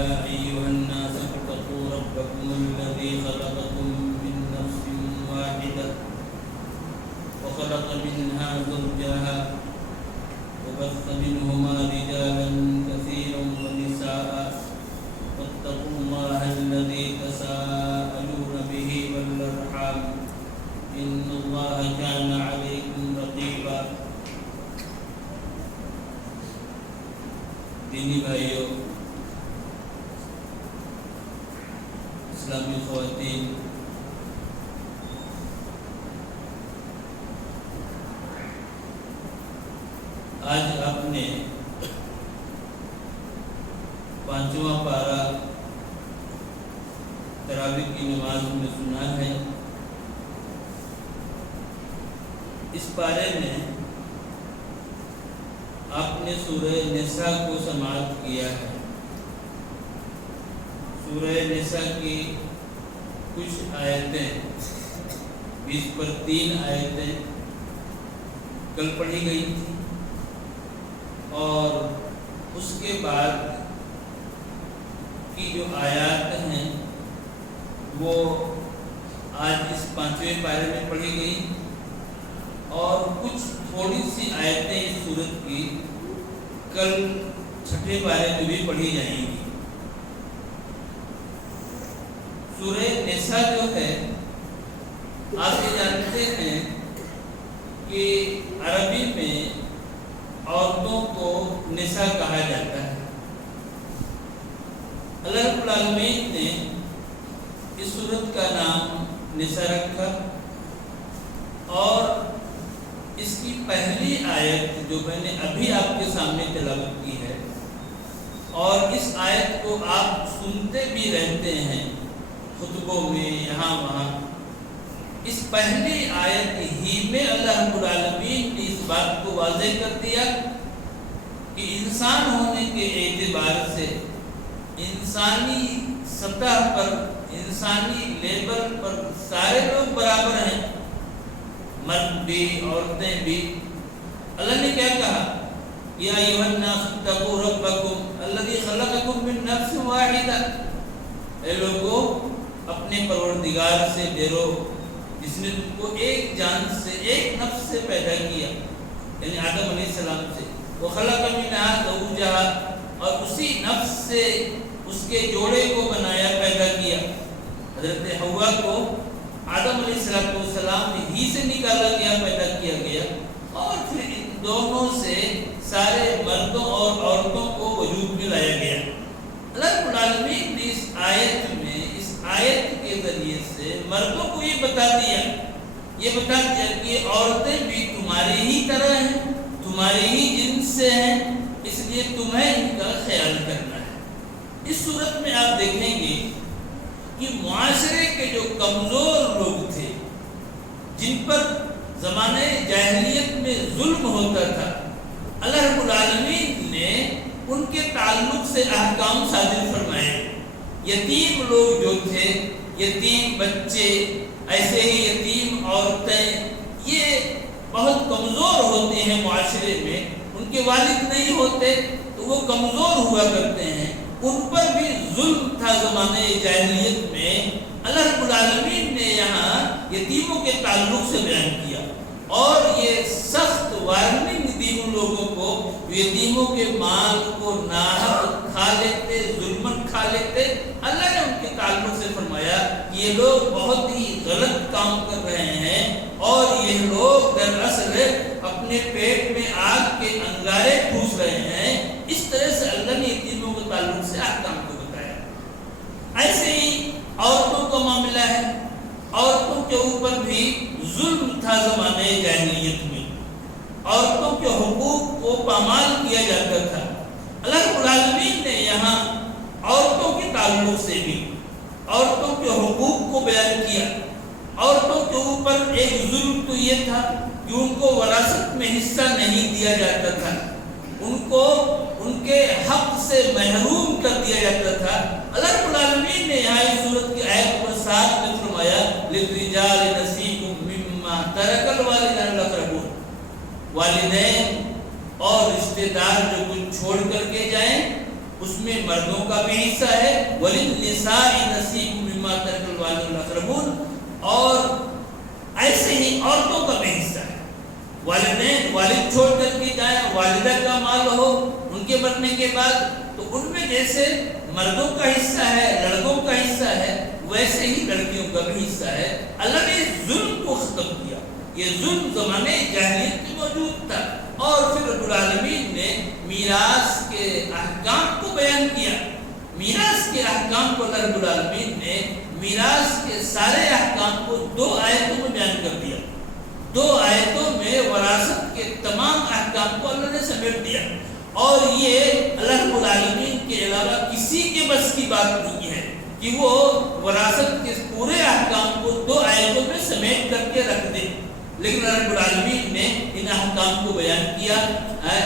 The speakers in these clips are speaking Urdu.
أيها الناس اتقوا ربكم الذي خلقكم من نفس واحدة وخلق منها زوجها وبث منهما رجالا كثيرا ونساء واتقوا الله الذي تساءلون به والأرحام إن الله كان عليكم رقيبا. دینی بھائیوں، اسلامی خواتین، آج آپ نے پانچواں پارہ تراویح کی نماز میں سنا ہے. اس پارے میں آپ نے سورہ نساء کو سماعت کیا ہے. سورہ نساء کی کچھ آیتیں 20 پر 3 آیتیں کل پڑھی گئی تھی، اور اس کے بعد کی جو آیات ہیں وہ آج اس 5ویں پارے میں پڑھی گئی، اور کچھ تھوڑی سی آیتیں اس سورت کی کل 6 پارے میں بھی پڑھی جائیں گی. سورہ نساء جو ہے، آپ یہ جانتے ہیں کہ عربی میں عورتوں کو نساء کہا جاتا ہے. اللہ رب العالمین نے اس سورت کا نام نساء رکھا، اور اس کی پہلی آیت جو میں نے ابھی آپ کے سامنے تلاوت کی ہے، اور اس آیت کو آپ سنتے بھی رہتے ہیں خطبوں میں یہاں وہاں، اس پہلی آیت ہی میں اللہ رب العالمین نے اس بات کو واضح کر دیا کہ انسان ہونے کے اعتبار سے انسانی سطح پر، انسانی لیول پر سارے لوگ برابر ہیں، مرد بھی عورتیں بھی. اللہ نے کیا کہا؟ یا ایھا الناس اتقوا ربکم الذی خلقکم من نفس واحدہ، اے لوگوں اپنے پروردگار سے ڈرو جس نے تم کو ایک جان سے، ایک نفس سے پیدا کیا، یعنی آدم علیہ السلام سے. وخلق منھا زوجھا، اور اسی نفس سے اس کے جوڑے کو بنایا، پیدا کیا. حضرت حوا کو آدم علیہ السلام ہی سے نکالا گیا، پیدا کیا گیا، اور پھر ان دونوں سے سارے مردوں اور عورتوں کو وجود میں لایا گیا. اللہ رب العالمین نے اس آیت میں، اس آیت کے ذریعے سے مردوں کو یہ بتا دیا کہ عورتیں بھی تمہاری ہی طرح ہیں، تمہاری ہی جنس سے ہیں، اس لیے تمہیں ان کا خیال کرنا ہے. اس صورت میں آپ دیکھیں گے کہ معاشرے کے جو کمزور لوگ تھے، جن پر زمانے جاہلیت میں ظلم ہوتا تھا، اللہ رب العالمین نے ان کے تعلق سے احکام صادر فرمائے. یتیم لوگ جو تھے، یتیم بچے، ایسے ہی یتیم عورتیں، یہ بہت کمزور ہوتے ہیں معاشرے میں. ان کے والد نہیں ہوتے تو وہ کمزور ہوا کرتے ہیں. ان پر بھی ظلم تھا زمانے جاہلیت میں. اللہ رب العالمین نے یہاں یتیموں کے تعلق سے بیان کیا، اور یہ سخت وارننگ دی ان لوگوں کو یتیموں کے مال کو ناحق کھا لیتے، ظلمن کھا لیتے. اللہ نے ان کے تعلق سے فرمایا کہ یہ لوگ بہت ہی غلط کام کر رہے ہیں، اور یہ لوگ دراصل اپنے پیٹ میں آگ کے انگارے ٹھوس رہے ہیں. اس طرح سے اللہ نے یتیموں کے تعلق سے احکام کو بتایا. ایسے ہی عورتوں کا معاملہ ہے. عورتوں کے اوپر بھی ظلم تھا زمانے جاہلیت میں. عورتوں کے حقوق کو پامال کیا جاتا تھا. اللہ رب العالمین نے یہاں عورتوں کے تعلق سے بھی عورتوں کے حقوق کو بیان کیا. عورتوں کے اوپر ایک ظلم تو یہ تھا کہ ان کو وراثت میں حصہ نہیں دیا جاتا تھا، ان کو ان کے حق سے محروم کر دیا جاتا تھا. اللہ رب العالمین نے یہاں اس سورت کی آیت نمبر 7 میں فرمایا للرجال نصیب مما ترک الوالدان الاقربون، والدین اور رشتہ دار جو کچھ چھوڑ کر کے جائیں اس میں مردوں کا بھی حصہ ہے، وَلِلنِّسَاءِ نَصِيبٌ مِّمَّا تَرَكَ الْوَالِدُ وَالْأَقْرَبُونَ، اور ایسے ہی عورتوں کا بھی حصہ ہے۔ والد چھوڑ کر کے جائیں، والدہ کا مال ہو ان کے مرنے کے بعد، تو ان میں جیسے مردوں کا حصہ ہے، لڑکوں کا حصہ ہے، ویسے ہی لڑکیوں کا بھی حصہ ہے۔ اللہ نے ظلم کو ختم کیا۔ یہ ظلم زمانے جاہلیت میں موجود تھا، اور پھر رب العالمین نے میراث کے احکام کو بیان کیا۔ میراث کے احکام کو اللہ رب العالمین نے میراث کے سارے احکام کو 2 آیتوں میں بیان کر دیا۔ 2 آیتوں میں وراثت کے تمام احکام کو اللہ نے سمیٹ دیا، اور یہ اللہ رب العالمین کے علاوہ کسی کے بس کی بات نہیں ہے کہ وہ وراثت کے پورے احکام کو 2 آیتوں میں سمیٹ کر کے رکھ دے، لیکن اللہ رب العالمین نے ان احکام کو بیان کیا۔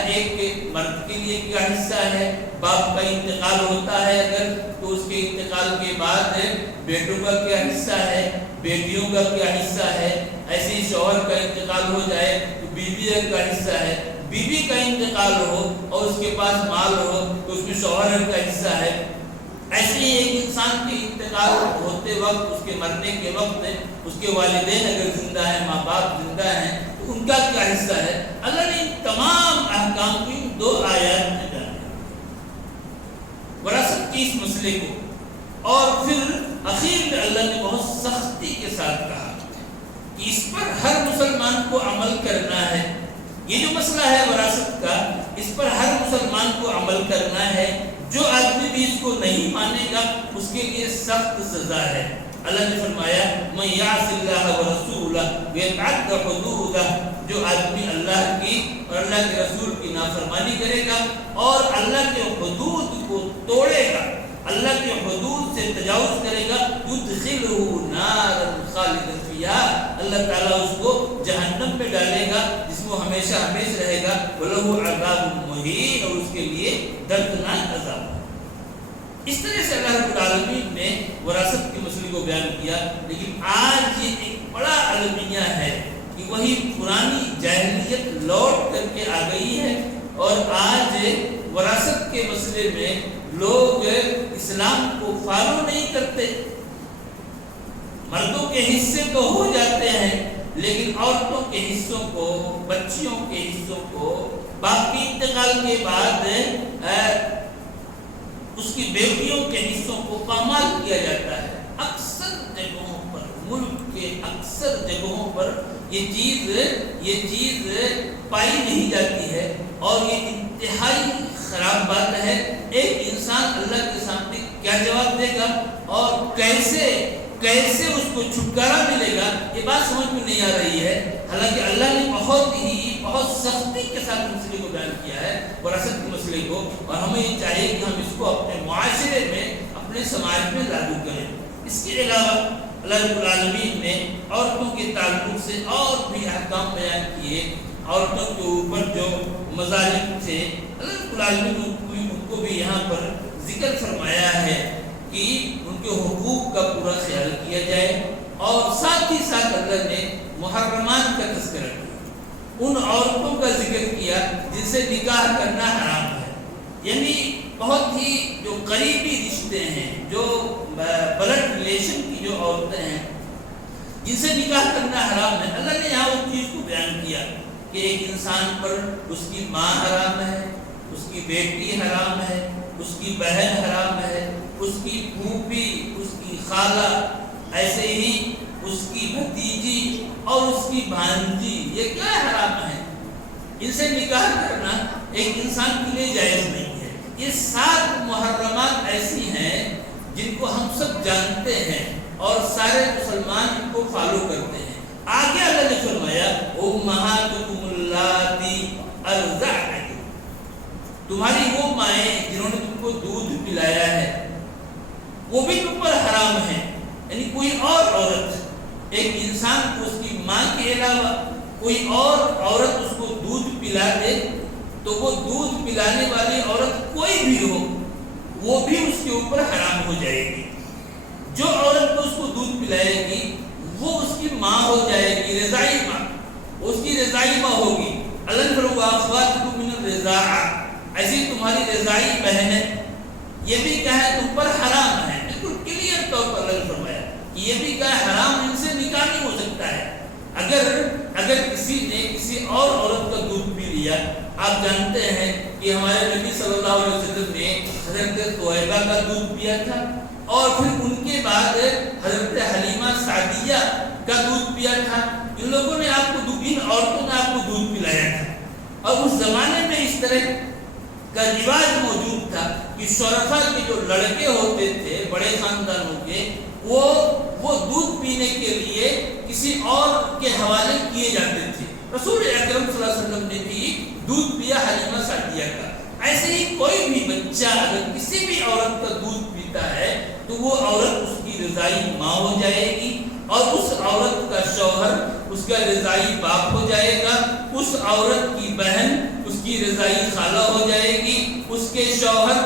ایک مرد کے لیے کیا حصہ ہے، باپ کا انتقال ہوتا ہے اگر تو اس کے انتقال کے بعد بیٹوں کا کیا حصہ ہے، بیٹیوں کا کیا حصہ ہے، ایسے ہی شوہر کا انتقال ہو جائے تو بیوی کا حصہ ہے، بیوی کا انتقال ہو اور اس کے پاس مال ہو تو اس میں شوہر کا حصہ ہے۔ ایسے ہی ایک انسان کے انتقال ہوتے وقت، اس کے مرنے کے وقت، اس کے والدین اگر زندہ ہیں، ماں باپ زندہ ہیں تو ان کا کیا حصہ ہے۔ اللہ نے ان تمام احکام کو 2 آیات میں بیان کیا، وراثت کے اس مسئلے کو، اور پھر اخیر میں اللہ نے بہت سختی کے ساتھ کہا کہ اس پر ہر مسلمان کو عمل کرنا ہے۔ یہ جو مسئلہ ہے وراثت کا، اس پر ہر مسلمان کو عمل کرنا ہے۔ جو آدمی بھی اس کو نہیں مانے گا اس کے لیے سخت سزا ہے۔ اللہ نے فرمایا مَن يَعْصِ اللَّهَ وَرَسُولَهُ وَيَتَعَدَّ حُدُودَهُ، جو آدمی اللہ کی اور اللہ کے رسول کی نافرمانی کرے گا اور اللہ کے حدود کو توڑے گا، اللہ کے حدود سے تجاوز کرے گا، يُدْخِلُهُ نَارًا خَالِدًا فِيهَا، اللہ تعالیٰ اس کو جہنم میں ڈالے گا جس میں ہمیشہ ہمیشہ رہے گا، وَلَهُ عَذَابٌ مُّهِينٌ، اور اس کے لیے دردناک عذاب۔ اس طرح سے اللہ رب العالمین نے وراثت کے مسئلے کو بیان کیا، لیکن آج یہ ایک بڑا المیہ ہے کہ وہی پرانی جاہلیت لوٹ کر کے آ گئی ہے، اور آج وراثت کے مسئلے میں لوگ اسلام کو فالو نہیں کرتے۔ مردوں کے حصے تو ہو جاتے ہیں، لیکن عورتوں کے حصوں کو، بچیوں کے حصوں کو باپ کے انتقال کے بعد اس کی بیٹیوں کے حصوں کو پامال کیا جاتا ہے۔ اکثر جگہوں پر، ملک کے اکثر جگہوں پر یہ چیز پائی نہیں جاتی ہے، اور یہ انتہائی خراب بات ہے۔ ایک انسان اللہ کے سامنے کیا جواب دے گا اور کیسے اس کو چھٹکارا ملے گا، یہ بات سمجھ میں نہیں آ رہی ہے۔ حالانکہ اللہ نے بہت سختی کے ساتھ مسئلے کو بیان کیا ہے، وراثت کے مسئلے کو، اور ہمیں یہ چاہیے کہ ہم اس کو اپنے معاشرے میں، اپنے سماج میں لاگو کریں۔ اس کے علاوہ اللہ رب العالمین نے عورتوں کے تعلق سے اور بھی احکام بیان کیے۔ عورتوں کے اوپر جو مظالم تھے، اللہ رب العالمین نے ان کو بھی یہاں پر ذکر فرمایا ہے کہ ان کے حقوق کا پورا خیال کیا جائے، اور ساتھ ہی ساتھ اللہ نے محرمات کا تذکرہ کیا، ان عورتوں کا ذکر کیا جن سے نکاح کرنا حرام ہے، یعنی بہت ہی جو قریبی رشتے ہیں، جو بلڈ ریلیشن کی جو عورتیں ہیں جن سے نکاح کرنا حرام ہے۔ اللہ نے یہاں اس چیز کو بیان کیا کہ ایک انسان پر اس کی ماں حرام ہے، اس کی بیٹی حرام ہے، اس کی بہن حرام ہے، اس کی پھوپھی، اس کی خالہ، ایسے ہی اس کی بھتیجی اور اس کی بھانجی، یہ کیا حرام ہے؟ ان سے نکاح کرنا ایک انسان کے لیے جائز نہیں ہے۔ یہ 7 محرمات ایسی ہیں جن کو ہم سب جانتے ہیں اور سارے مسلمان ان کو فالو کرتے ہیں۔ آگے اللہ نے فرمایا امہاتکم اللاتی ارضعنکم، تمہاری وہ مائیں جنہوں نے تم کو دودھ پلایا ہے وہ بھی تم پر حرام ہے۔ یعنی کوئی اور عورت، ایک انسان کو اس کی ماں کے علاوہ کوئی اور عورت اس کو دودھ پلا دے تو وہ دودھ پلانے والی عورت کوئی بھی ہو وہ بھی اس کے اوپر حرام ہو جائے گی۔ جو عورت کو اس کو دودھ پلائے گی وہ اس کی ماں ہو جائے گی، رضائی ماں، اس کی رضائی ماں ہوگی۔ اللہ نے فرمایا اخواتکم من الرضاعہ، ایسی تمہاری رضائی بہن ہے یہ بھی کہا ہے تم پر حرام ہے، بالکل کلیئر طور پر اللہ نے فرمایا کہ یہ بھی کہا ہے حرام، ان سے نکاح نہیں ہو سکتا ہے۔ اگر کسی نے کسی اور عورت کا دودھ پی لیا، آپ جانتے ہیں کہ ہمارے نبی صلی اللہ علیہ وسلم نے حضرت طیبہ کا دودھ پیا تھا، اور پھر ان کے بعد حضرت حلیمہ سعدیہ کا دودھ پیا تھا۔ ان لوگوں نے آپ کو، ان عورتوں نے آپ کو دودھ پلایا تھا، اور اس زمانے میں اس طرح کا رواج موجود تھا کہ شرفا کے جو لڑکے ہوتے تھے بڑے خاندانوں کے، وہ دودھ پینے کے لیے کسی اور کے حوالے کیے جاتے تھے۔ رسول اکرم صلی اللہ علیہ وسلم نے بھی دودھ پیا حلیمہ سعدیہ کا۔ ایسے ہی کوئی بھی بچہ اگر کسی بھی عورت کا دودھ پیتا ہے تو وہ عورت اس کی رضائی ماں ہو جائے گی، اور اس عورت کا شوہر اس کا رضائی باپ ہو جائے گا، اس عورت کی بہن اس کی رضائی خالہ ہو جائے گی، اس کے شوہر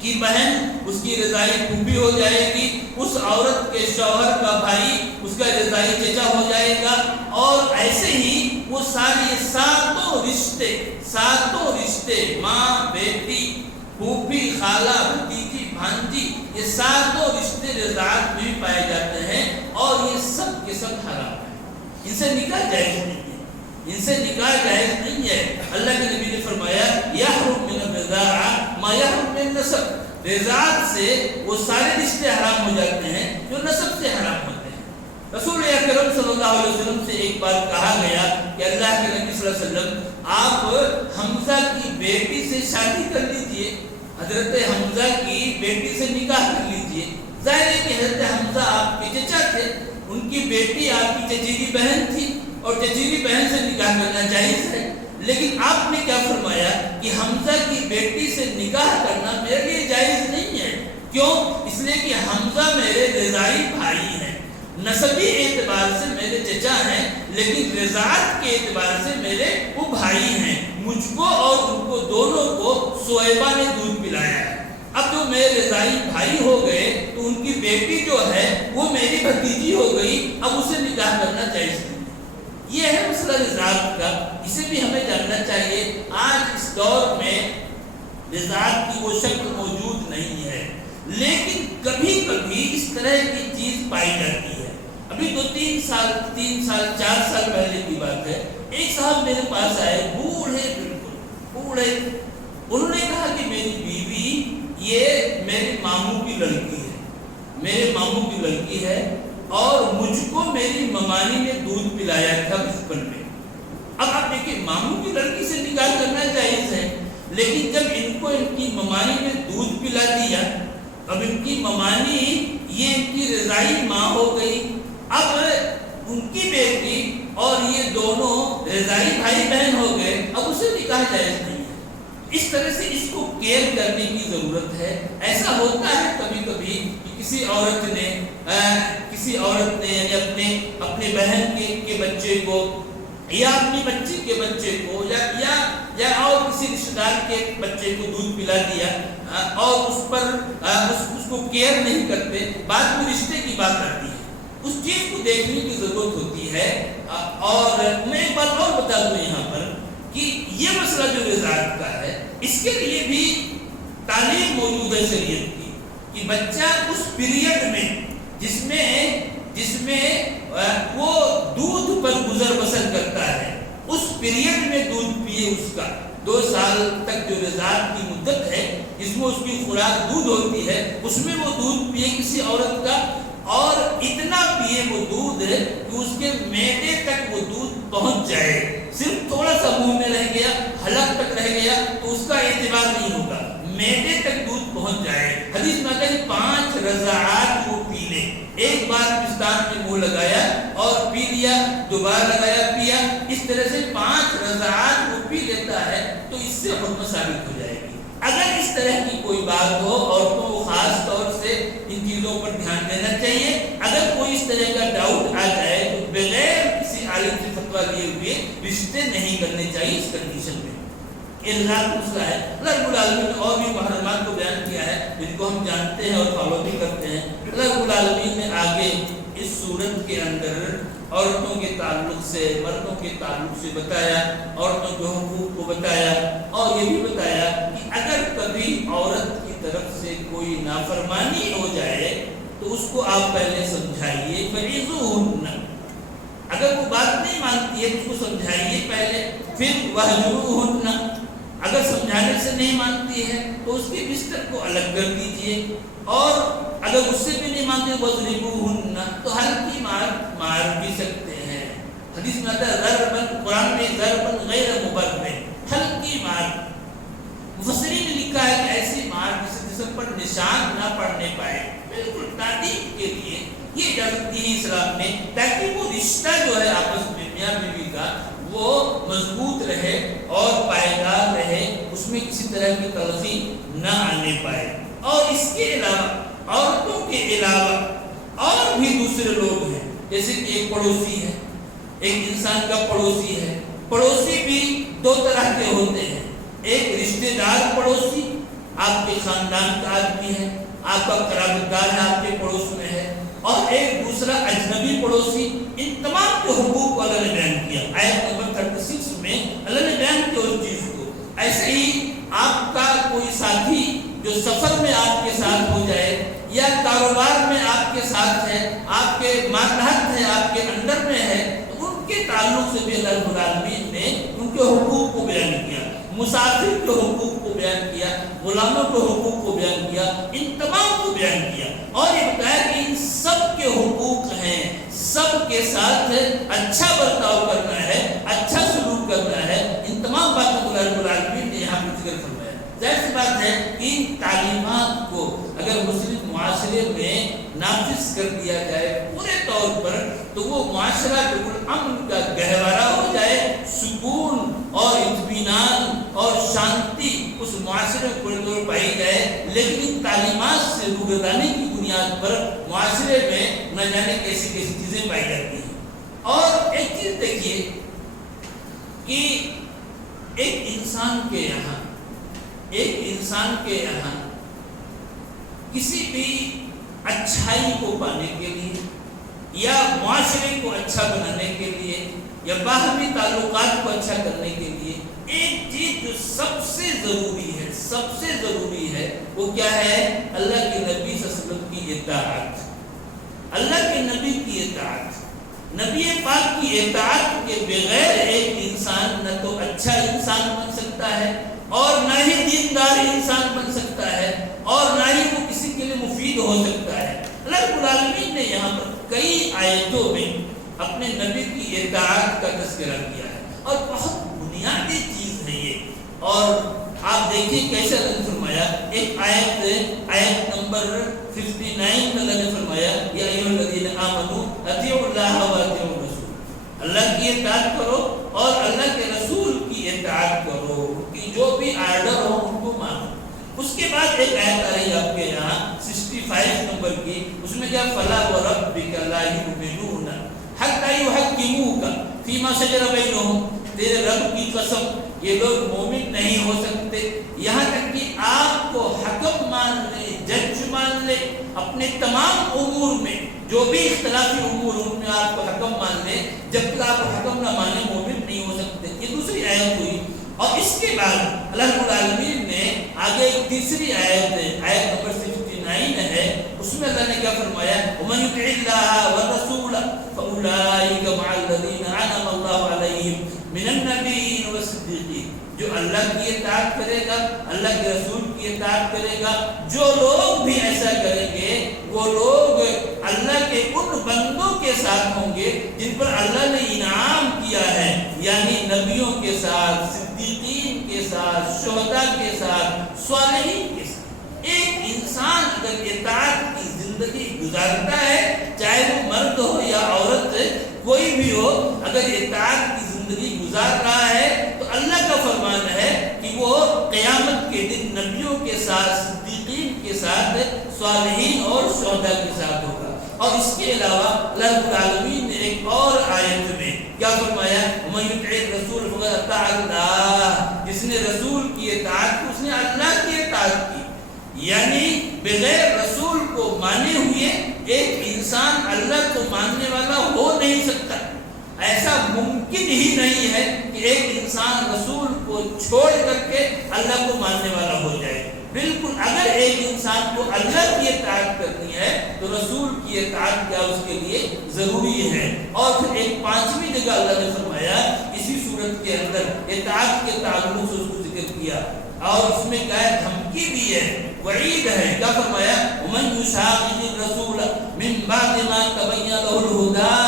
کی بہن اس کی رضائی پھوپھی ہو جائے گی، اس عورت کے شوہر کا بھائی اس کا رضائی چچا ہو جائے گا، اور ایسے ہی وہ سارے ساتوں رشتے ماں بیٹی پھوپھی خالہ بھتیجی بھانجی، یہ ساتوں رشتے رضاعت میں بھی پائے جاتے ہیں، اور یہ سب کے سب حرام ہیں، ان سے نکاح جائز نہیں ہے، ان سے نکاح جائز نہیں ہے۔ اللہ کے نبی نے فرمایا یحرم من الرضاعہ ما یحرم من النسب، رضاعت سے وہ سارے رشتے حرام ہو جاتے ہیں جو نسب سے حرام ہوتے ہیں۔ رسول اکرم صلی اللہ علیہ وسلم سے ایک بار کہا گیا کہ اللہ کے نبی صلی اللہ علیہ وسلم آپ حمزہ کی بیٹی سے شادی کر لیجئے، حضرت حمزہ کی بیٹی سے نکاح کر لیجئے۔ ظاہر ہے کہ حضرت حمزہ آپ کے چچا تھے، ان کی بیٹی آپ کی چچیری بہن تھی، اور چچیری بہن سے نکاح کرنا جائز ہے، لیکن آپ نے کیا فرمایا کہ حمزہ کی بیٹی سے نکاح کرنا میرے لیے جائز نہیں ہے۔ کیوں؟ اس لیے کہ حمزہ میرے رضائی بھائی ہیں، نسبی اعتبار سے میرے چچا ہیں، لیکن رضاعت کے اعتبار سے میرے وہ بھائی ہیں۔ مجھ کو اور ان کو دونوں کو صہیبہ نے دودھ پلایا ہے۔ اب جو میرے رضائی بھائی ہو گئے تو ان کی بیٹی جو ہے وہ میری بھتیجی ہو گئی، اب اسے نکاح کرنا جائز نہیں۔ یہ ہے مسئلہ رضاعت کا، اسے بھی ہمیں جاننا چاہیے۔ آج اس دور میں رضاعت کی وہ شکل موجود نہیں ہے، لیکن کبھی کبھی اس طرح کی چیز پائی جاتی ہے۔ ابھی 3 سال 4 سال پہلے کی بات ہے، ایک صاحب میرے پاس آئے، بالکل بوڑھے، انہوں نے کہا کہ میری بیوی یہ میرے ماموں کی لڑکی ہے، اور مجھ کو میری ممانی نے دودھ پلایا تھا بچپن میں۔ اب آپ دیکھیں، ماموں کی لڑکی سے نکاح کرنا جائز ہے، لیکن جب ان کو ان کی ممانی نے دودھ پلا دیا، اب ان کی ممانی یہ ان کی رضائی ماں ہو گئی، اب ان کی بیٹی اور یہ دونوں رضائی بھائی بہن ہو گئے، اب اسے نکاح جائز نہیں ہے۔ اس طرح سے اس کو کیئر کرنے کی ضرورت ہے۔ ایسا ہوتا ہے کبھی کبھی کہ کسی عورت نے یعنی اپنے بہن کے بچے کو یا اپنی بچی کے بچے کو یا اور کسی رشتہ دار کے بچے کو دودھ پلا دیا، اور اس کو کیئر نہیں کرتے، بعد میں رشتے کی بات آتی ہے، اس چیز کو دیکھنے کی ضرورت ہوتی ہے۔ اور میں ایک بات اور بتا دوں یہاں پر کہ یہ مسئلہ جو رضاعت کا ہے، اس کے لیے بھی تعلیم موجود ہے شریعت کی، کہ بچہ اس پیریڈ میں جس میں وہ دودھ پر گزر بسر کرتا ہے، اس پیریڈ میں دودھ پیے، اس کا 2 سال تک جو رضاعت کی مدت ہے جس میں اس کی خوراک دودھ ہوتی ہے، اس میں وہ دودھ پیے کسی عورت کا، اور اتنا پیے وہ دودھ کہ اس کے معدے تک وہ دودھ پہنچ جائے، صرف تھوڑا سا منہ میں رہ گیا، حلق تک رہ گیا تو اس کا اعتبار نہیں ہوگا، معدے تک دودھ پہنچ جائے۔ حدیث میں آتا ہے 5 رضاعات وہ پی لے، ایک بار پستان میں منہ لگایا اور پی لیا، دوبارہ لگایا پیا، اس طرح سے 5 رضاعات وہ پی لیتا ہے تو اس سے حرمت ثابت ہو جائے گی۔ اگر اس طرح کی کوئی بات ہو، عورتوں کو خاص طور سے ان چیزوں پر دھیان دینا چاہیے۔ اگر کوئی اس طرح کا ڈاؤٹ آ جائے تو بغیر کسی عالم سے فتویٰ لیے ہوئے رشتے نہیں کرنے چاہیے اس کنڈیشن میں۔ الزام مسئلہ ہے، اللہ رب العالمین نے اور بھی محرمات کو بیان کیا ہے جن کو ہم جانتے ہیں اور فالو بھی کرتے ہیں۔ اللہ رب العالمین نے آگے اس صورت کے اندر عورتوں کے تعلق سے، مردوں کے تعلق سے بتایا، عورتوں کے حقوق کو بتایا، اور یہ بھی بتایا کہ اگر کبھی عورت کی طرف سے کوئی نافرمانی ہو جائے تو اس کو آپ پہلے سمجھائیے، فعظوہن، اگر وہ بات نہیں مانتی ہے تو اس کو سمجھائیے پہلے، پھر وہجروہن، اگر سمجھانے سے نہیں مانتی ہے تو اس کے بستر کو الگ کر دیجئے، اور اگر اس سے بھی نہیں مانتے وَاضْرِبُوهُنَّ، تو ہلکی مار بھی سکتے ہیں۔ حدیث میں آتا ہے ضرباً، قرآن میں ضرباً غیر مبرح، ہلکی مار۔ مفسرین نے لکھا ہے کہ ایسی مار جس جسم پر نشان نہ پڑنے پائے، بالکل تعلیم کے لیے یہ اجازت دی اسلام نے، تاکہ وہ رشتہ جو ہے آپس میں میاں بیوی کا وہ مضبوط رہے اور پائیدار رہے، اس میں کسی طرح کی تلخی نہ آنے پائے۔ اور اس کے علاوہ عورتوں کے علاوہ اور بھی دوسرے لوگ ہیں، جیسے کہ ایک پڑوسی ہے، ایک انسان کا پڑوسی ہے۔ پڑوسی بھی دو طرح کے ہوتے ہیں، ایک رشتہ دار پڑوسی، آپ کے خاندان کا آدمی ہے، آپ کا قرابت دار ہے، آپ کے پڑوس میں ہے، اور ایک دوسرا اجنبی پڑوسی۔ ان تمام کے حقوق کو اللہ نے بیان کیا آیت نمبر 36 میں، اللہ نے بیان کیا اس چیز کو۔ ایسے ہی آپ کا کوئی ساتھی جو سفر میں آپ کے ساتھ ہو جائے یا کاروبار میں آپ کے ساتھ ہے، آپ کے ماتحت ہے، آپ کے انڈر میں ہے، تو ان کے تعلق سے بھی اللہ رب العالمین نے ان کے حقوق کو بیان کیا، مسافر کے حقوق کو بیان کیا، غلاموں کے حقوق کو بیان کیا، ان تمام کو بیان کیا، اور یہ بتایا کہ ان سب کے حقوق ہیں، سب کے ساتھ اچھا برتاؤ کرنا ہے، اچھا سلوک کرنا ہے۔ ان تمام باتوں کو اللہ رب العالمین نے یہاں پر ذکر فرمایا۔ ظاہر سی بات ہے کہ ان تعلیمات کو اگر مسلم معاشرے میں نافذ کر دیا جائے پورے طور پر، تو وہ معاشرہ بالکل امن کا گہوارہ ہو جائے، سکون اور اطمینان اور شانتی اس معاشرے میں پورے طور پر پائی جائے۔ لیکن ان تعلیمات سے روگردانی کی بنیاد پر معاشرے میں نہ جانے کیسی کیسی چیزیں پائی جاتی ہیں۔ اور ایک چیز دیکھیے کہ ایک انسان کے یہاں کسی بھی اچھائی کو پانے کے لیے یا معاشرے کو اچھا بنانے کے لیے یا باہمی تعلقات کو اچھا کرنے کے لیے ایک چیز جو سب سے ضروری ہے وہ کیا ہے؟ اللہ کے نبی صلی اللہ علیہ وسلم کی اطاعت، اللہ کے نبی کی اطاعت۔ نبی پاک کی اطاعت کے بغیر ایک انسان نہ تو اچھا انسان بن سکتا ہے اور نہ ہی دیندار انسان بن سکتا ہے اور نہ ہی وہ کسی کے لیے مفید ہو سکتا ہے۔ اللہ رب العالمین نے یہاں پر کئی آیتوں میں اپنے نبی کی اطاعت کا تذکرہ کیا ہے، اور بہت بنیادی چیز ہے یہ۔ اور آپ دیکھیے کیسے اللہ نے فرمایا، ایک آیت نمبر 59 میں اللہ نے فرمایا یا ایھا الذین آمنوا اطیعوا اللہ و اطیعوا الرسول، اللہ کی اطاعت کرو اور اللہ کے رسول کی اطاعت کرو، کہ جو بھی آرڈر ہو ان کو مانو۔ اس کے بعد ایک آیت آ رہی ہے آپ کے یہاں 65 نمبر کی، اس میں کیا فلا وربک لا یؤمنون حتی یحکموک فیما شجر بینہم، تیرے رب کی قسم یہ لوگ مومن نہیں ہو سکتے یہاں تک کہ آپ کو حکم مان لے، جج مان لے اپنے تمام امور میں، جو بھی اختلافی امور ان میں آپ کو حکم مان لے، جب تک آپ حکم نہ مانے مومن نہیں ہو سکتے۔ یہ دوسری آیت ہوئی، اور اس کے بعد اللہ رب العالمین نے آگے ایک تیسری آیت نمبر 69 ہے، اس میں اللہ نے کیا فرمایا، وَمَن يُطِعِ اللَّهَ وَالرَّسُولَ فَأُولَٰئِكَ مَعَ الَّذِينَ أَنْعَمَ اللَّهُ عَلَيْهِمْ مِنَ النَّبِيِّينَ وَالصِّدِّيقِينَ۔ جو اللہ کی اطاعت کرے گا، اللہ کے رسول کی اطاعت کرے گا، جو لوگ بھی ایسا کریں گے وہ لوگ اللہ کے ان بندوں کے ساتھ ہوں گے جن پر اللہ نے انعام کیا ہے، یعنی نبیوں کے ساتھ، صدیقین کے ساتھ، شہداء کے ساتھ، صالحین کے ساتھ۔ ایک انسان اگر اطاعت کی زندگی گزارتا ہے، چاہے وہ مرد ہو یا عورت، کوئی بھی ہو، اگر اطاعت کی زندگی گزار رہا ہے تو اللہ کا فرمان ہے کہ وہ قیامت کے دن نبیوں کے ساتھ، صدیقین کے ساتھ، صالحین اور شہداء کے ساتھ ہوگا۔ اور اس کے علاوہ اللہ رب العالمین نے ایک اور آیت میں کیا فرمایا، وَمَن يُطِعِ الرَّسُولَ فَقَدْ أَطَاعَ اللَّهَ، جس نے رسول کی اطاعت کی اس نے اللہ کی اطاعت کی۔ یعنی بغیر رسول کو مانے ہوئے ایک انسان اللہ کو ماننے والا ہو نہیں سکتا، ایسا ممکن ہی نہیں ہے کہ ایک انسان رسول کو چھوڑ کر کے اللہ کو ماننے والا ہو جائے۔ بالکل اگر ایک انسان کو اللہ کی اطاعت کرنی ہے تو رسول کی اطاعت کیا اس کے لیے ضروری ہے. اور پھر ایک پانچویں جگہ اللہ نے فرمایا اسی صورت کے اندر اطاعت کے تعلق سے اس کو ذکر کیا اور اس میں کیا ہے دھمکی بھی ہے, وعید ہے. کیا فرمایا ومن یشاقق الرسول من بعد ما تبین له الهدى,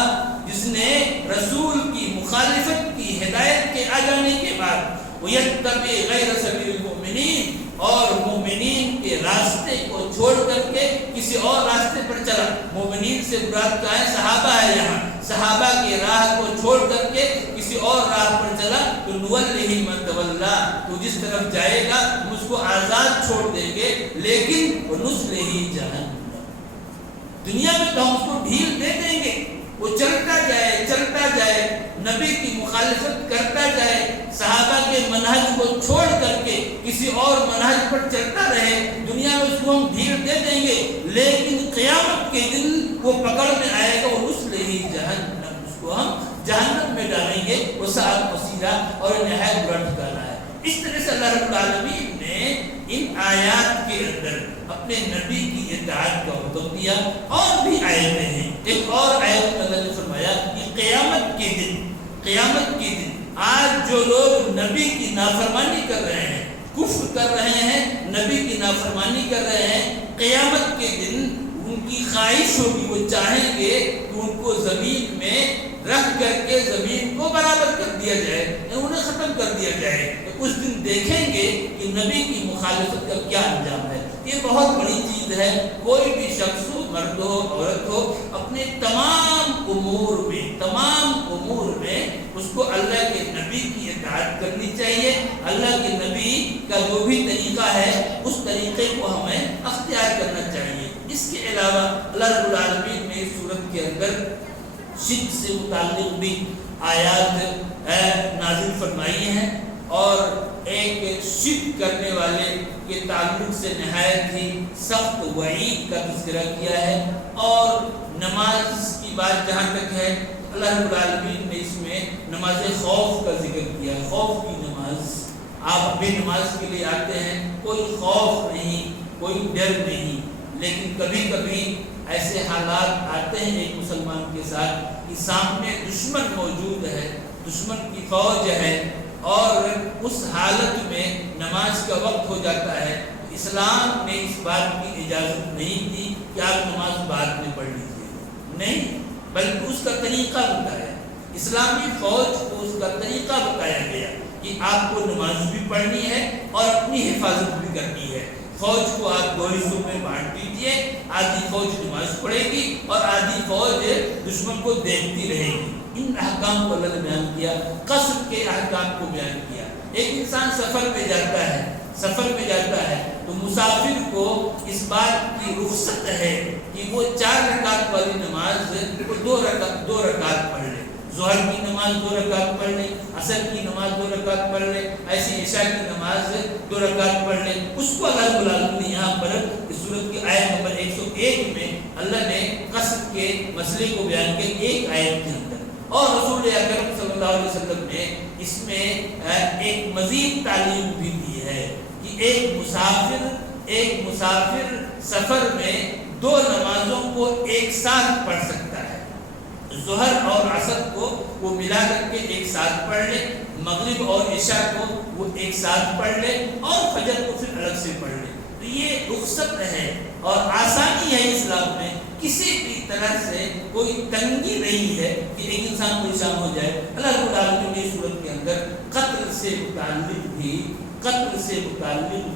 جس نے رسول کی مخالفت کی ہدایت کے آ جانے کے بعد وَيَتَّبِعْ غَيْرَ سَبِيلِ الْمُؤْمِنِينَ, اور مومنین کے راستے کو چھوڑ کر کے کسی اور راستے پر چلا. مومنین سے مراد کیا ہے؟ صحابہ ہے. یہاں صحابہ کی راہ کو چھوڑ کر کے کسی اور راہ پر چلا تو نُوَلِّهِ مَن تَوَلَّىٰ, تو جس طرف جائے گا ہم اس کو آزاد چھوڑ دیں گے, لیکن وَنُصْلِهِ جَهَنَّمَ, دنیا میں تو ہم اس کو ڈھیل دے دیں گے, وہ چلتا جائے نبی کی مخالفت کرتا جائے, صحابہ کے منہج کو چھوڑ کر کے کسی اور منہج پر چلتا رہے, دنیا میں اس کو ہم ڈھیل دے دیں گے, لیکن قیامت کے دن وہ پکڑ میں آئے گا, وہ نُصْلِهِ جہنم, اس کو ہم جہنم میں ڈالیں گے, وہ سعت مسیرہ اور نہایت برا ٹھکانہ ہے. اس طرح سے اللہ رب العالمین نے ان آیات کے اندر اپنے نبی کی اطاعت کا حکم دیا. اور بھی آیتیں ہیں. ایک اور آیت میں اللہ نے فرمایا کہ قیامت کے دن آج جو لوگ نبی کی نافرمانی کر رہے ہیں, کفر کر رہے ہیں, نبی کی نافرمانی کر رہے ہیں, قیامت کے دن ان کی خواہش ہوگی, وہ چاہیں گے کہ ان کو زمین میں رکھ کر کے زمین کو برابر کر دیا جائے, انہیں ختم کر دیا جائے. اس دن دیکھیں گے کہ نبی کی مخالفت کا کیا انجام ہے. یہ بہت بڑی چیز ہے. کوئی بھی شخص ہو, مرد ہو, عورت ہو, اپنے تمام امور میں اس کو اللہ کے نبی کی اطاعت کرنی چاہیے. اللہ کے نبی کا جو بھی طریقہ ہے اس طریقے کو ہمیں اختیار کرنا چاہیے. اس کے علاوہ اللہ رب العالمین نے اس صورت کے اندر شرک سے متعلق بھی آیات نازل فرمائی ہیں, اور ایک شرک کرنے والے کے تعلق سے نہایت ہی سخت وعید کا تذکرہ کیا ہے. اور نماز کی بات جہاں تک ہے, اللہ رب العالمین نے اس میں نماز خوف کا ذکر کیا ہے. خوف کی نماز, آپ ابھی نماز کے لیے آتے ہیں, کوئی خوف نہیں, کوئی ڈر نہیں, لیکن کبھی کبھی ایسے حالات آتے ہیں ایک مسلمان کے ساتھ کہ سامنے دشمن موجود ہے, دشمن کی فوج ہے, اور اس حالت میں نماز کا وقت ہو جاتا ہے. اسلام نے اس بات کی اجازت نہیں دی کہ آپ نماز بعد میں پڑھ لیجیے, نہیں, بلکہ اس کا طریقہ بتایا. اسلامی فوج کو اس کا طریقہ بتایا گیا کہ آپ کو نماز بھی پڑھنی ہے اور اپنی حفاظت بھی کرنی ہے. فوج کو آپ دو حصوں میں بانٹ دیجیے, آدھی فوج نماز پڑھے گی اور آدھی فوج دشمن کو دیکھتی رہے گی. ان احکام کو اللہ نے بیان کیا, قصر کے احکام کو بیان کیا. ایک انسان سفر میں جاتا ہے تو مسافر کو اس بات کی رخصت ہے کہ وہ 4 رکعت والی نماز کو 2 رکعت پڑھ لے. ظہر کی نماز 2 رکعت پڑھ لے, عصر کی نماز 2 رکعت پڑھ لے, ایسی عشاء کی نماز 2 رکعت پڑھ لے. اس کو اللہ رب العالمین نے یہاں پر اس سورت کی آیت نمبر 101 میں اللہ نے قصر کے مسئلے کو بیان کیا ایک آیت کے اندر. اور رسول اکرم صلی اللہ علیہ وسلم نے اس میں ایک مزید تعلیم بھی دی ہے کہ ایک مسافر سفر میں 2 نمازوں کو ایک ساتھ پڑھ سکتا ہے. ظہر اور عصر کو وہ ملا کر کے ایک ساتھ پڑھ لے, مغرب اور عشاء کو وہ ایک ساتھ پڑھ لے, اور فجر کو پھر الگ سے پڑھ لے. تو یہ رخصت ہے اور آسانی ہے اسلام میں. کسی بھی طرح سے کوئی تنگی نہیں ہے کہ ایک انسان پریشان ہو جائے. اللہ رب العالمین نے سورت کے اندر قتل سے متعلق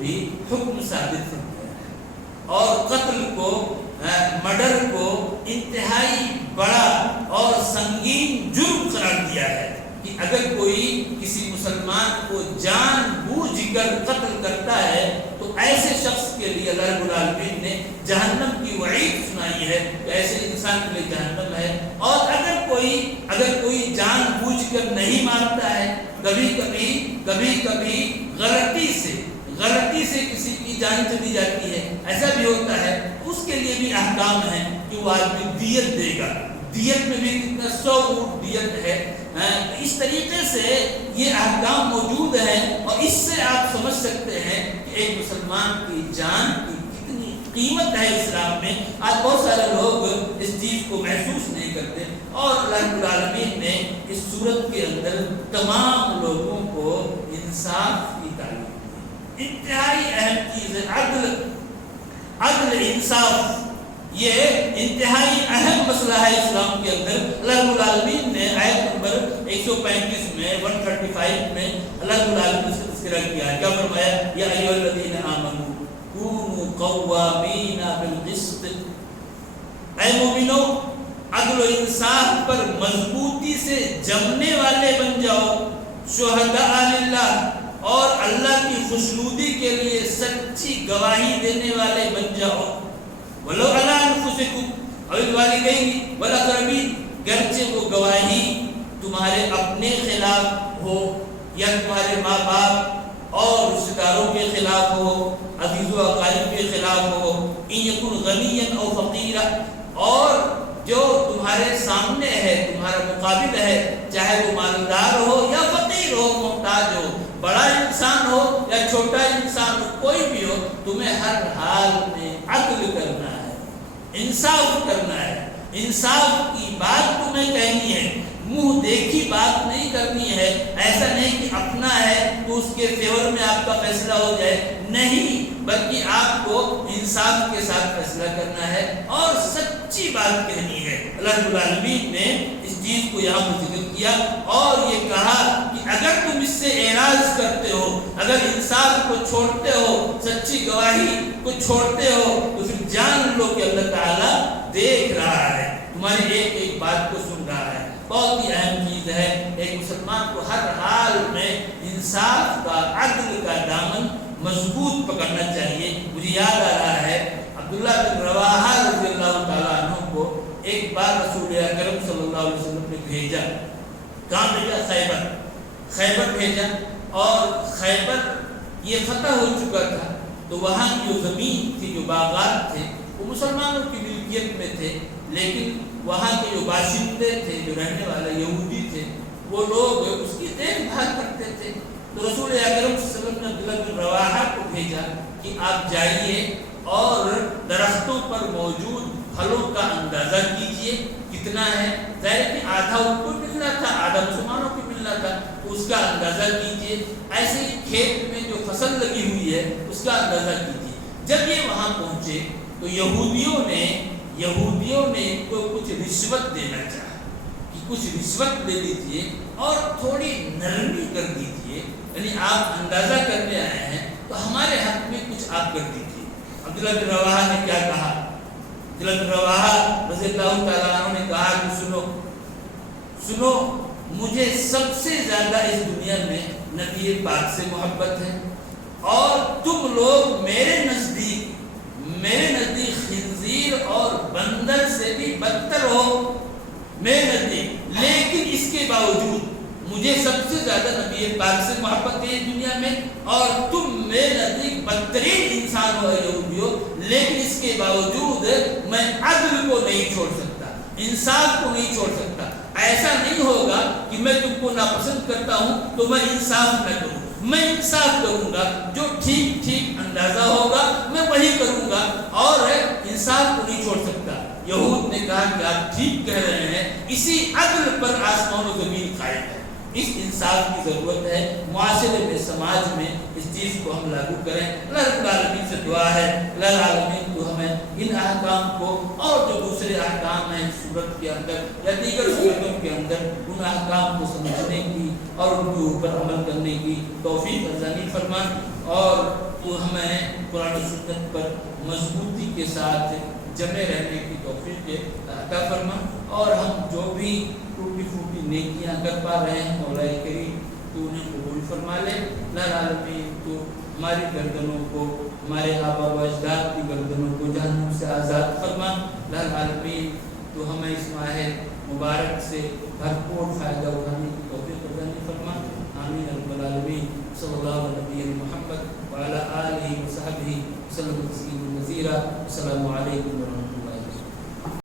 بھی حکم ثابت فرمایا ہے, اور قتل کو, مرڈر کو انتہائی بڑا اور سنگین جرم قرار دیا ہے کہ اگر کوئی کسی مسلمان کو جان بوجھ کر قتل کرتا ہے تو ایسے شخص کے لیے اللہ رب العالمین نے جہنم کی وعید سنائی ہے کہ ایسے انسان کے لیے جہنم ہے. اور اگر کوئی جان بوجھ کر نہیں مارتا ہے, کبھی کبھی غلطی سے کسی کی جان چلی جاتی ہے, ایسا بھی ہوتا ہے, اس کے لیے بھی احکام ہے کہ وہ آدمی دیت دے گا. دیت میں بھی کتنا 100 اونٹ دیت ہے. اس طریقے سے یہ احکام موجود ہیں, اور اس سے آپ سمجھ سکتے ہیں کہ ایک مسلمان کی جان کی کتنی قیمت ہے اسلام میں. آج بہت سارے لوگ اس چیز کو محسوس نہیں کرتے اور اللہ رب العالمین نے اس صورت کے اندر تمام لوگوں کو انصاف کی تعلیم دی. انتہائی اہم چیز ہے عدل انصاف. یہ انتہائی اہم مسئلہ ہے اسلام کے اندر. اللہ رب العالمین نے آیت نمبر 135 میں 135 میں اللہ رب العالمین نے تذکرہ کیا ہے. کیا فرمایا؟ یا ایھا الذین آمنوا کونوا قوامین بالقسط. اے مومنو عدل و انصاف پر مضبوطی سے جمنے والے بن جاؤ. شہداء للہ اور اللہ کی خوشنودی کے لیے سچی گواہی دینے والے بن جاؤ. وَلَوْ عَلَىٰ أَنفُسِكُمْ أَوِ الْوَالِدَيْنِ وَالْأَقْرَبِينَ. گرچہ وہ گواہی تمہارے اپنے خلاف ہو یا تمہارے ماں باپ اور رشتہ داروں کے خلاف ہو, عزیز و اقارب کے خلاف ہو. إِن يَكُنْ غَنِيًّا أَوْ فَقِيرًا. اور جو تمہارے سامنے ہے, تمہارا مقابل ہے, چاہے وہ مالدار ہو یا فقیر ہو, محتاج ہو, بڑا انسان ہو یا چھوٹا انسان ہو, کوئی بھی ہو, تمہیں ہر حال میں عدل کرنا ہے, انصاف کرنا ہے. انصاف کی بات تمہیں کہنی ہے, منہ دیکھی بات نہیں کرنی ہے. ایسا نہیں کہ اپنا ہے تو اس کے فیور میں آپ کا فیصلہ ہو جائے, نہیں, بلکہ آپ کو انصاف کے ساتھ فیصلہ کرنا ہے اور سچی بات کہنی ہے. اللہ رب العالمین نے اس چیز کو یہاں پر ذکر کیا اور یہ کہا کہ اگر تم اس سے اعراض کرتے ہو, اگر انصاف کو چھوڑتے ہو, سچی گواہی کو چھوڑتے ہو, تو پھر جان لو کہ اللہ تعالیٰ دیکھ رہا ہے, تمہاری ایک ایک بات کو سن رہا ہے. بہت ہی اہم چیز ہے. ایک مسلمان کو ہر حال میں انصاف کا, عدل کا دامن مضبوط پکڑنا چاہیے. مجھے یاد آ رہا ہے عبداللہ بن رواحہ رضی اللہ تعالیٰ عنہ کو ایک بار رسول اکرم صلی اللہ علیہ وسلم نے بھیجا. کہاں بھیجا؟ خیبر بھیجا. اور خیبر یہ فتح ہو چکا تھا, تو وہاں کی جو زمین تھی, جو باغات تھے, وہ مسلمانوں کی ملکیت میں تھے, لیکن وہاں کے جو باشندے تھے, جو رہنے والے یہودی تھے, وہ لوگ اس کی دیکھ بھال کرتے تھے. تو رسول اکرم صلی اللہ علیہ وسلم نے عبداللہ بن رواحہ کو بھیجا کہ آپ جائیے اور درختوں پر موجود پھلوں کا اندازہ کیجئے کتنا ہے. ظاہر کہ آدھا ان کو ملنا تھا, آدھا مسلمانوں کو ملنا تھا, اس کا اندازہ کیجئے. ایسے ہی کھیت میں جو فصل لگی ہوئی ہے اس کا اندازہ کیجئے. جب یہ وہاں پہنچے تو یہودیوں نے ان کو کچھ رشوت دینا چاہا کہ کچھ رشوت لے لیجیے اور تھوڑی نرمی کر دیجیے, یعنی آپ اندازہ کرنے آئے ہیں تو ہمارے حق میں کچھ آپ کر دیجیے. عبداللہ بن رواحہ نے کیا کہا؟ عبداللہ بن رواحہ رضی اللہ تعالیٰ عنہ نے کہا کہ سنو, مجھے سب سے زیادہ اس دنیا میں نبی پاک سے محبت ہے, اور تم لوگ میرے نزدیک خنزیر اور بندر سے بھی بدتر ہو میرے نزدیک. لیکن اس کے باوجود مجھے سب سے زیادہ نبی پاک سے محبت ہے دنیا میں, اور تم میرے نزدیک بدترین انسان ہو یہودیوں, لیکن اس کے باوجود میں عدل کو نہیں چھوڑ سکتا, انصاف کو نہیں چھوڑ سکتا. ایسا نہیں ہوگا کہ میں تم کو ناپسند کرتا ہوں تو میں انصاف نہ کروں. میں انصاف کروں گا, جو ٹھیک اندازہ ہوگا میں وہی کروں گا, اور انصاف کو نہیں چھوڑ سکتا. یہود نے کہا کہ آپ ٹھیک کہہ رہے ہیں, اسی عدل پر آسمان و زمین قائم ہے. اس انصاف کی ضرورت ہے معاشرے میں, سماج میں اس چیز کو ہم لاگو کریں. اللہ رب العالمین سے دعا ہے اللہ العالمین کو ہمیں ان احکام کو اور جو دوسرے احکام ہیں سورت کے اندر یا دیگر صورتوں کے اندر, ان احکام کو سمجھنے کی اور ان کے اوپر عمل کرنے کی توفیق عطا فرما, اور وہ ہمیں قرآن و سنت پر مضبوطی کے ساتھ جمے رہنے کی توفیق عطا فرما. اور ہم جو بھی ٹوٹی پھوٹی نیکیاں کر پا رہے ہیں مولا کریم تو انہیں قبول فرما لے. اللہ العالمین تو ہماری گردنوں کو, ہمارے آبا و اجداد کی گردنوں کو جہنم سے آزاد فرما. اللہ العالمین تو ہمیں اس ماہ مبارک سے بھرپور فائدہ اٹھانے کی توفیق عطا فرما. آمین رب العالمین. صلی اللہ علیہ محمد وعلی آلہ وصحبہ وسلم تسلیما کثیرا. السلام علیکم ورحمۃ اللہ.